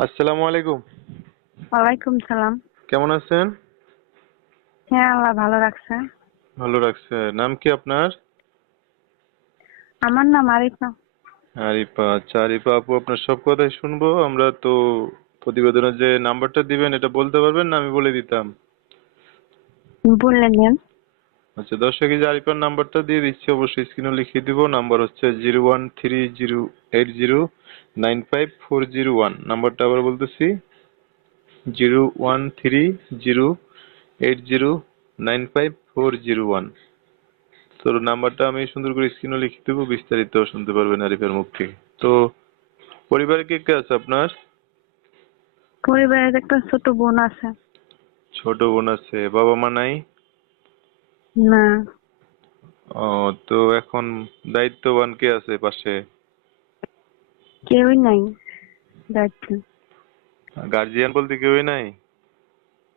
আসসালামু আলাইকুম। ওয়ালাইকুম সালাম। কেমন আছেন? হ্যাঁ আল্লাহ ভালো রাখছে। ভালো রাখছে। নাম কি আপনার? আমার নাম আরিফা। আরিফা। আচ্ছা আরিফা আপু আপনার সব কথাই শুনব। আমরা তো প্রতিবেদনের যে নাম্বারটা দিবেন এটা বলতে পারবেন না? আমি বলে দিতাম। বললেন। আচ্ছা দর্শক এই যে আরিফার নাম্বারটা দিয়ে দিচ্ছি অবশ্যই স্ক্রিনে লিখিয়ে দিব। নাম্বার হচ্ছে zero one three zero eight zero nine five four zero one. নাম্বারটা আবার বলতেছি zero one three zero eight zero nine five four zero one. তো নাম্বারটা আমি সুন্দর করে স্ক্রিনে লিখে দেবো বিস্তারিত শুনতে পারবেন আরিফের মুখ থেকে। তো পরিবারে কে কে আছে আপনার? পরিবারের একটা ছোট বোন আছে। ছোট বোন আছে বাবা মা নাই? না। ও তো এখন দায়িত্ববান কে আছে পাশে? কেউই নাই দায়িত্ব। গার্জিয়ান বলতে কেউই নাই?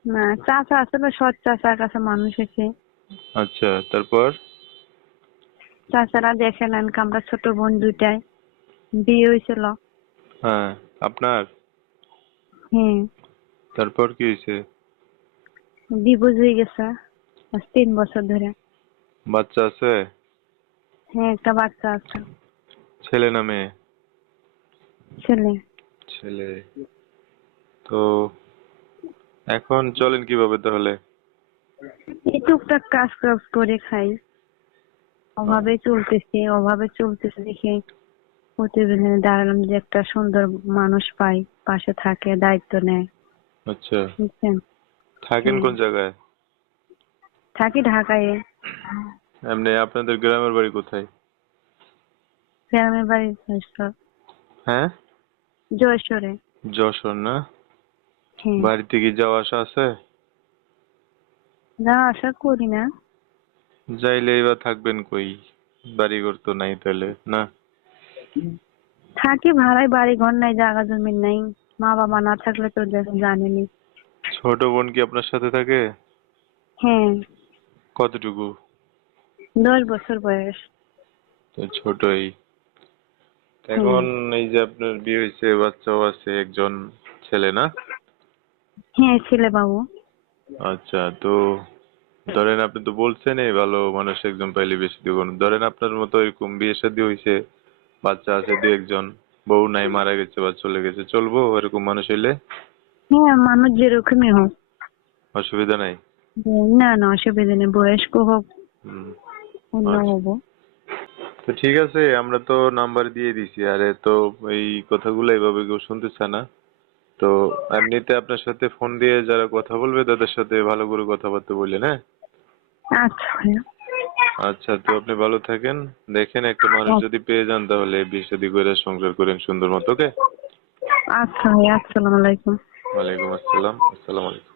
না চাচা আসলে সৎ চাচার কাছে মানুষ এসে আচ্ছা তারপর? চাচারা দেখে নেন আমরা ছোট বোন দুইটাই। বিয়ে হয়েছিল হ্যাঁ আপনার? হ্যাঁ। তারপর কি হয়েছে ডিভোর্স হয়ে গেছে। আজ তিন বছর ধরে। বাচ্চা আছে? হ্যাঁ একটা বাচ্চা আছে। ছেলে না মেয়ে? ছেলে। ছেলে। তো এখন চলেন কীভাবে তাহলে? এই টুকটাক কাজ কাজ করে খাই। অভাবে চলতেছে অভাবে চলতেছে দেখে প্রতিদিনে দাঁড়ালাম যে একটা সুন্দর মানুষ পাই পাশে থাকে দায়িত্ব নেয়। আচ্ছা। থাকেন কোন জায়গায়? থাকি ঢাকায়। এমনি আপনাদের গ্রামের বাড়ি কোথায়? গ্রামের বাড়ি জয়সর। হ্যাঁ? জয়সরে। যশোর না? হ্যাঁ। বাড়িতে কি যাওয়া আসা আছে? না আশা করি না। যাইলে এবার থাকবেন কই? বাড়ি ঘর তো নাই তাহলে না? থাকি ভাড়ায় বাড়ি ঘর নাই জায়গা জমি নাই। মা বাবা না থাকলে তো জানেনি ছোট বোন কি আপনার সাথে থাকে? হ্যাঁ। কতটুকু? দশ বছর বয়স। তো ছোটই। এখন এই যে আপনার বিয়ে হয়েছে বাচ্চাও আছে একজন ছেলে না? হ্যাঁ ছেলে বাবু। আচ্ছা তো ধরেন আপনি তো বলছেন এই ভালো মানুষ একজন পাইলে বেশি দিব ধরেন আপনার মতো এরকম বিয়ে শাদী হয়েছে বাচ্চা আছে দু একজন বউ নাই মারা গেছে বা চলে গেছে চলবো এরকম মানুষ হইলে? হ্যাঁ মানুষ যেরকমই হোক। অসুবিধা নাই? না না অসুবিধা নেই বয়স্ক হোক অন্য আচ্ছা। হব। তো ঠিক আছে আমরা তো নাম্বার দিয়ে দিছি আরে তো এই কথাগুলো এইভাবে কেউ শুনতে চায় না। তো এমনিতে আপনার সাথে ফোন দিয়ে যারা কথা বলবে তাদের সাথে ভালো করে কথাবার্তা বললেন হ্যাঁ? আচ্ছা আচ্ছা তো আপনি ভালো থাকেন। দেখেন একটা মানুষ যদি পেয়ে যান তাহলে বিয়ে শাদী করে সংসার করেন সুন্দর মতো ওকে? আচ্ছা আসসালামু আলাইকুম। ওয়ালাইকুম আসসালাম আসসালামু আলাইকুম।